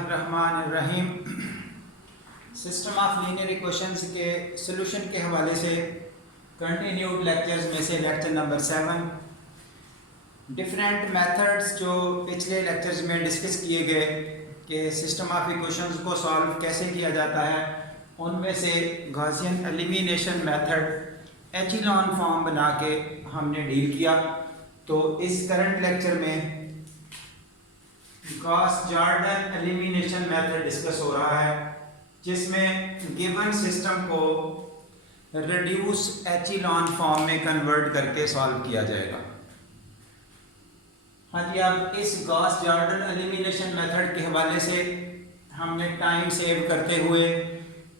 बिस्मिल्लाहिर्रहमानिर्रहीम। System of linear equations के solution के हवाले से कंटिन्यूड लेक्चर्स में से लेक्चर नंबर 7, डिफरेंट मेथड्स जो पिछले लेक्चर्स में डिस्कस किए गए कि सिस्टम ऑफ इक्वेशंस को सॉल्व कैसे किया जाता है, उनमें से गॉसियन एलिमिनेशन मेथड एचिलॉन फॉर्म बना के हमने डील किया। तो इस करंट लेक्चर में गॉस-जॉर्डन एलिमिनेशन मेथड डिस्कस हो रहा है, जिसमें गिवन सिस्टम को रिड्यूस एचिलॉन फॉर्म में कन्वर्ट करके सॉल्व किया जाएगा। हाँ जी, अब इस गॉस-जॉर्डन एलिमिनेशन मेथड के हवाले से हमने टाइम सेव करते हुए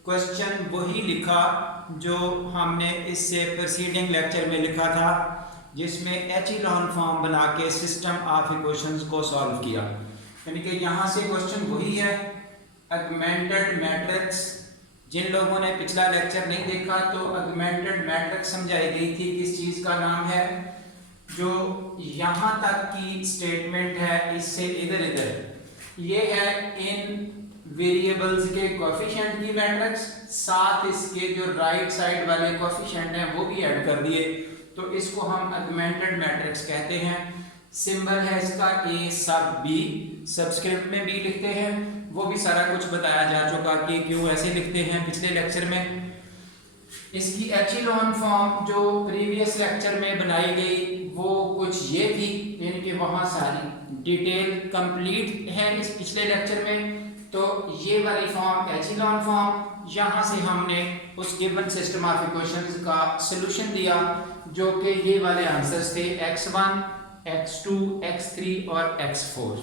क्वेश्चन वही लिखा जो हमने इससे प्रीसीडिंग लेक्चर में लिखा था, जिसमें एचिलॉन फॉर्म बना के सिस्टम ऑफ इक्वेशंस को सॉल्व किया। यानी कि यहाँ से क्वेश्चन वही है, ऑगमेंटेड मैट्रिक्स। जिन लोगों ने पिछला लेक्चर नहीं देखा तो ऑगमेंटेड मैट्रिक्स समझाई गई थी किस चीज़ का नाम है। जो यहाँ तक की स्टेटमेंट है, इससे इधर इधर ये है इन वेरिएबल्स के कोएफिशिएंट की मैट्रिक्स, साथ इसके जो राइट साइड वाले कोएफिशिएंट हैं वो भी ऐड कर दिए, तो इसको हम ऑगमेंटेड मैट्रिक्स कहते हैं। सिंबल है इसका a सब b, सबस्क्रिप्ट में b लिखते हैं, वो भी सारा कुछ बताया जा चुका कि क्यों ऐसे लिखते हैं पिछले लेक्चर में। इसकी एचिलॉन फॉर्म जो प्रीवियस लेक्चर में बनाई गई वो कुछ ये थी, यानी वहाँ सारी डिटेल कंप्लीट है इस पिछले लेक्चर में। तो ये वाली फॉर्म एचिलॉन फॉर्म, यहाँ से हमने उस गिवन सिस्टम ऑफ इक्वेशंस का सॉल्यूशन दिया, जो कि ये वाले आंसर्स थे x1, x2, x3 और x4।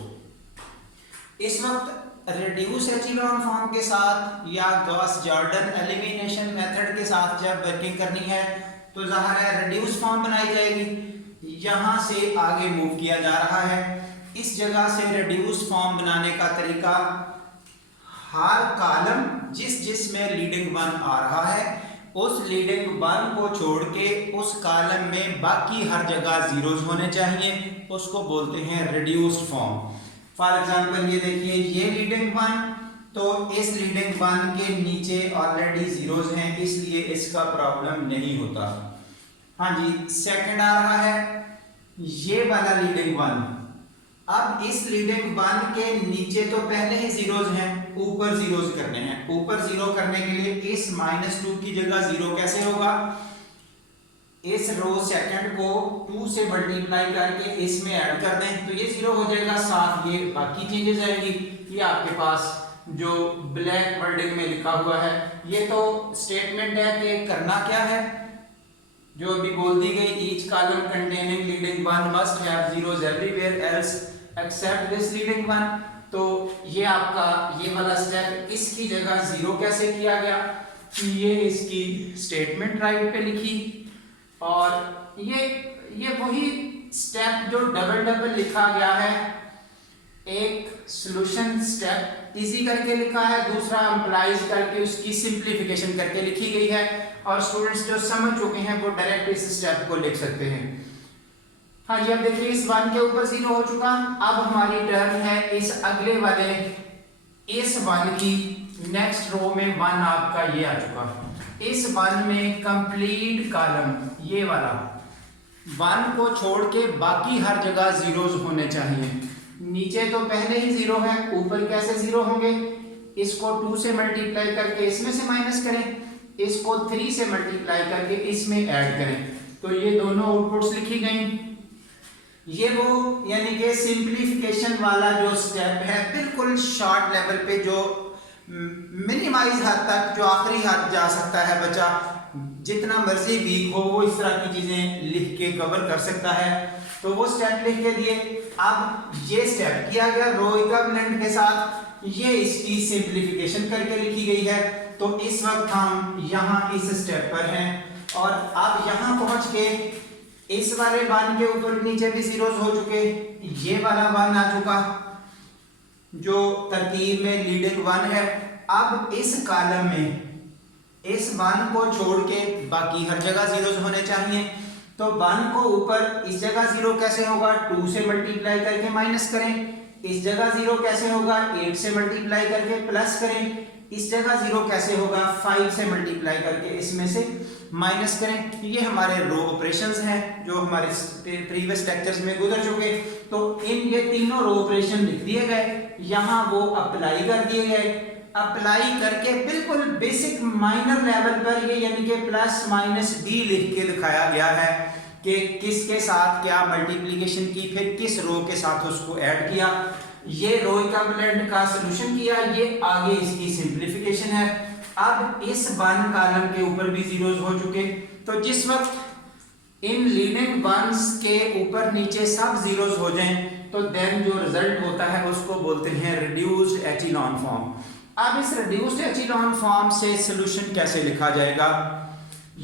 इस वक्त रिड्यूस एचिलॉन फॉर्म के साथ या गॉस-जॉर्डन एलिमिनेशन मेथड के साथ जब वर्किंग करनी है तो ज़ाहिर है रिड्यूस फॉर्म बनाई जाएगी। यहाँ से आगे मूव किया जा रहा है। इस जगह से रिड्यूस फॉर्म बनाने का तरीका, हर कॉलम जिस में लीडिंग वन आ रहा है उस लीडिंग वन को छोड़ के उस कॉलम में बाकी हर जगह जीरोस होने चाहिए, उसको बोलते हैं रिड्यूस्ड फॉर्म। फॉर एग्जांपल ये देखिए, ये लीडिंग वन, तो इस लीडिंग वन के नीचे ऑलरेडी जीरोस हैं, इसलिए इसका प्रॉब्लम नहीं होता। हाँ जी, सेकंड आ रहा है ये वाला लीडिंग वन। अब इस लीडिंग वन के नीचे तो पहले ही जीरोस हैं, ऊपर जीरोस करने हैं। ऊपर जीरो करने के लिए इस -2 की जगह जीरो कैसे होगा, इस रो सेकंड को 2 से मल्टीप्लाई करके इसमें ऐड कर दें तो ये जीरो हो जाएगा, साथ ये बाकी चेंजेस आएंगी। ये आपके पास जो ब्लैक वर्डिंग में लिखा हुआ है, ये तो स्टेटमेंट है कि करना क्या है, जो अभी बोल दी गई, each column containing leading one must have zeros everywhere else except this leading one. तो ये आपका ये वाला स्टेप, इसकी जगह जीरो कैसे किया गया कि ये इसकी स्टेटमेंट राइट पे लिखी, और ये वही स्टेप जो डबल डबल लिखा गया है। एक सॉल्यूशन स्टेप इजी करके लिखा है, दूसरा एम्प्लाइज करके उसकी सिंप्लीफिकेशन करके लिखी गई है, और स्टूडेंट्स जो समझ चुके हैं वो डायरेक्ट इस स्टेप को लिख सकते हैं। हाँ जी, अब देखिए इस वन के ऊपर जीरो हो चुका। अब हमारी टर्न है इस अगले वाले इस वन की, नेक्स्ट रो में वन आपका ये आ चुका। इस वन में कंप्लीट कॉलम ये वाला वन को छोड़ के बाकी हर जगह जीरोस होने चाहिए। नीचे तो पहले ही जीरो है, ऊपर कैसे जीरो होंगे, इसको 2 से मल्टीप्लाई करके इसमें से माइनस करें, इसको 3 से मल्टीप्लाई करके इसमें ऐड करें, तो ये दोनों आउटपुट्स लिखी गई। ये वो यानी कि सिंप्लीफिकेशन वाला जो स्टेप है, बिल्कुल शॉर्ट लेवल पे, जो मिनिमाइज हद तक, जो आखिरी हद जा सकता है बच्चा, जितना मर्जी वीक हो वो इस तरह की चीजें लिख के कवर कर सकता है, तो वो स्टेप लिख के दिए। अब ये स्टेप किया गया रो इक्विवेलेंट के साथ, ये इसकी सिंप्लीफिकेशन करके लिखी गई है। तो इस वक्त हम यहाँ इस स्टेप पर हैं, और अब यहाँ पहुंच के इस वाले वन के ऊपर नीचे भी जीरोस हो चुके, ये वाला वन आ चुका जो तरतीब में लीडिंग वन है। अब इस कॉलम में इस वन को छोड़ के बाकी हर जगह जीरोस होने चाहिए, तो वन को ऊपर इस जगह जीरो कैसे होगा, 2 से मल्टीप्लाई करके माइनस करें, इस जगह 0 कैसे होगा, 8 से मल्टीप्लाई करके प्लस करें, इस जगह 0 कैसे होगा, 5 से मल्टीप्लाई करके इसमें से माइनस करें। ये हमारे रो ऑपरेशंस हैं जो हमारे प्रीवियस लेक्चर्स में गुजर चुके। तो इन ये तीनों रो ऑपरेशन लिख दिए गए, यहाँ वो अप्लाई कर दिए गए। अप्लाई करके बिल्कुल बेसिक माइनर लेवल पर ये यानी कि प्लस माइनस डी लिख के दिखाया गया है कि किसके साथ क्या मल्टीप्लिकेशन की, फिर किस रो के साथ उसको ऐड किया, ये रो इक्विवेलेंट का सॉल्यूशन किया, ये आगे इसकी सिंपलीफिकेशन है। अब इस वन कॉलम के ऊपर भी जीरोस हो चुके, तो जिस वक्त इन लीडिंग वंस के ऊपर नीचे सब जीरोस हो जाएं तो देन जो रिजल्ट होता है उसको बोलते हैं रिड्यूस्ड एचिलॉन फॉर्म। अब इस रिड्यूस्ड एचिलॉन फॉर्म से सॉल्यूशन कैसे लिखा जाएगा,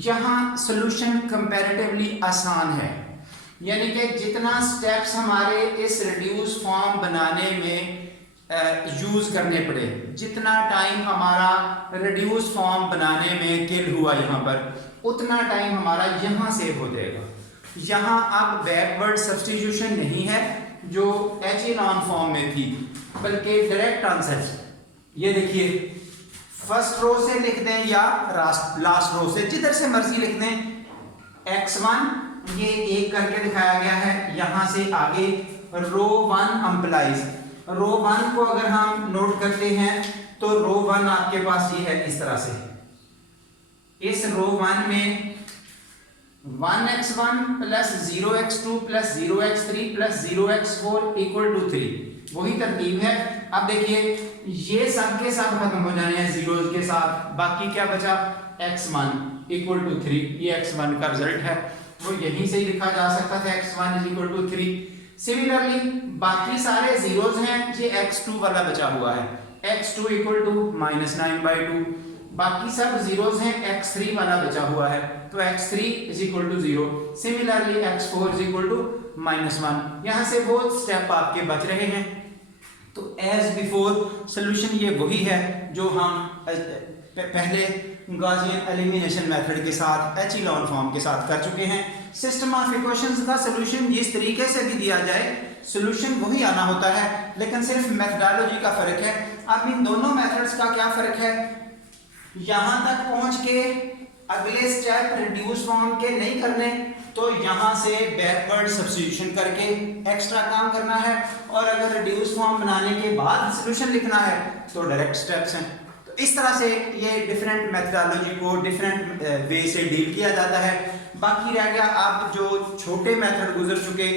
यहाँ सॉल्यूशन कंपैरेटिवली आसान है, यानी कि जितना स्टेप्स हमारे इस रिड्यूस फॉर्म बनाने में यूज करने पड़े, जितना टाइम हमारा रिड्यूस फॉर्म बनाने में किल हुआ यहाँ पर, उतना टाइम हमारा यहाँ सेव हो जाएगा। यहाँ अब बैकवर्ड सब्स्टिट्यूशन नहीं है जो एचिलॉन फॉर्म में थी, बल्कि डायरेक्ट आंसर। ये देखिए, फर्स्ट रो से लिख दें या लास्ट रो से, जिधर से मर्जी लिख दें। x1 ये एक करके दिखाया गया है, यहाँ से आगे रो 1 अम्पलाइज। रो 1 को अगर हम नोट करते हैं तो रो 1 आपके पास ये है इस तरह से। इस रो 1 में 1x1 plus 0x2 plus 0x3 plus 0x4 equal to 3, वही तरतीब है। अब देखिए ये सब के सब खत्म हो जाने हैं जीरोस के साथ, बाकी क्या बचा, x1 इक्वल टू 3, ये x1 का रिजल्ट है, वो यहीं से ही लिखा जा सकता था, x1 इक्वल टू 3। सिमिलरली बाकी सारे जीरोस हैं, ये x2 वाला बचा हुआ है, x2 इक्वल टू -9/2, बाकी सब जीरोस हैं, x3 वाला बचा हुआ है, तो x3 is equal to 0। Similarly x4 is equal to -1। यहाँ से वो स्टेप आपके बच रहे हैं। तो एज बिफोर सॉल्यूशन ये वही है जो हम पहले गॉसियन एलिमिनेशन मेथड के साथ एचिलॉन फॉर्म के साथ कर चुके हैं। सिस्टम ऑफ इक्वेशंस का सॉल्यूशन जिस तरीके से भी दिया जाए सॉल्यूशन वही आना होता है, लेकिन सिर्फ मेथडोलॉजी का फर्क है। अब इन दोनों मेथड्स का क्या फर्क है, यहाँ तक पहुंच के अगले स्टेप रिड्यूस फॉर्म के नहीं करने, तो यहाँ से बैकवर्ड सब्स्टिट्यूशन करके एक्स्ट्रा काम करना है, और अगर रिड्यूस फॉर्म बनाने के बाद सॉल्यूशन लिखना है तो डायरेक्ट स्टेप्स हैं। तो इस तरह से ये डिफरेंट मेथडोलॉजी को डिफरेंट वे से डील किया जाता है। बाकी रह गया अब जो छोटे मेथड गुजर चुके,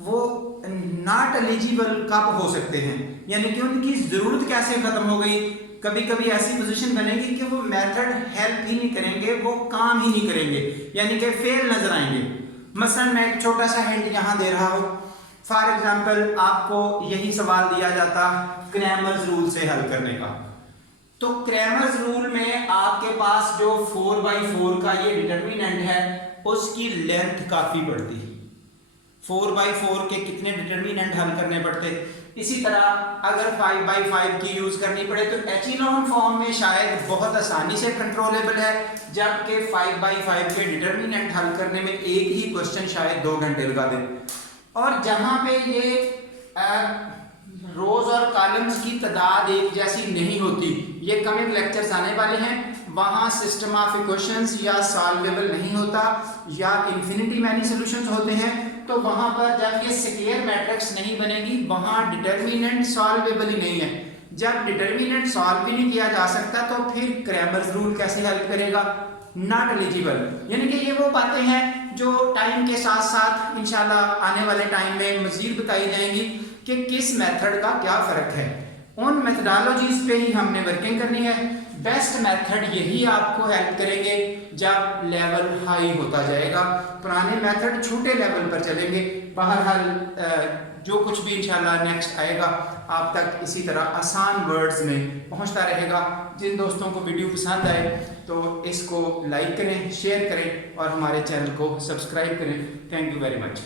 वो नॉट एलिजिबल कब हो सकते हैं, यानी कि उनकी ज़रूरत कैसे ख़त्म हो गई। कभी कभी ऐसी पोजीशन बनेगी कि वो मेथड हेल्प ही नहीं करेंगे, वो काम ही नहीं करेंगे, यानी कि फेल नजर आएंगे। मसलन मैं एक छोटा सा हिंट यहाँ दे रहा हूँ। फॉर एग्जांपल आपको यही सवाल दिया जाता क्रैमर्स रूल से हल करने का, तो क्रैमर्स रूल में आपके पास जो 4/4 का ये डिटर्मिनेंट है उसकी लेंथ काफ़ी बढ़ती है। 4/4 के कितने डिटर्मिनेंट हल करने पड़ते। इसी तरह अगर 5/5 की यूज करनी पड़े तो एचिलॉन फॉर्म में शायद बहुत आसानी से कंट्रोलेबल है, जबकि 5/5 के डिटर्मिनेंट हल करने में एक ही क्वेश्चन शायद 2 घंटे लगा दे। और जहां पे ये रोज और कॉलम्स की तादाद एक जैसी नहीं होती, ये कमिंग लेक्चर्स आने वाले हैं, वहाँ सिस्टम ऑफ इक्वेशंस या सॉल्वेबल नहीं होता या इन्फिनिटी मैनी सॉल्यूशंस होते हैं, तो वहाँ पर जब ये स्क्वायर मैट्रिक्स नहीं बनेगी वहाँ डिटर्मिनेंट सॉल्वेबल ही नहीं है। जब डिटर्मिनेंट सॉल्व ही नहीं किया जा सकता तो फिर क्रैमर्स रूल कैसे हेल्प करेगा, नॉट एलिजिबल। यानी कि ये वो बातें हैं जो टाइम के साथ साथ इंशाल्लाह आने वाले टाइम में मजीद बताई जाएंगी कि किस मेथड का क्या फ़र्क है। उन मेथडोलॉजीज पे ही हमने वर्किंग करनी है। बेस्ट मेथड यही आपको हेल्प करेंगे जब लेवल हाई होता जाएगा, पुराने मेथड छोटे लेवल पर चलेंगे। बहरहाल जो कुछ भी इंशाल्लाह नेक्स्ट आएगा आप तक इसी तरह आसान वर्ड्स में पहुंचता रहेगा। जिन दोस्तों को वीडियो पसंद आए तो इसको लाइक करें, शेयर करें और हमारे चैनल को सब्सक्राइब करें। Thank you very much.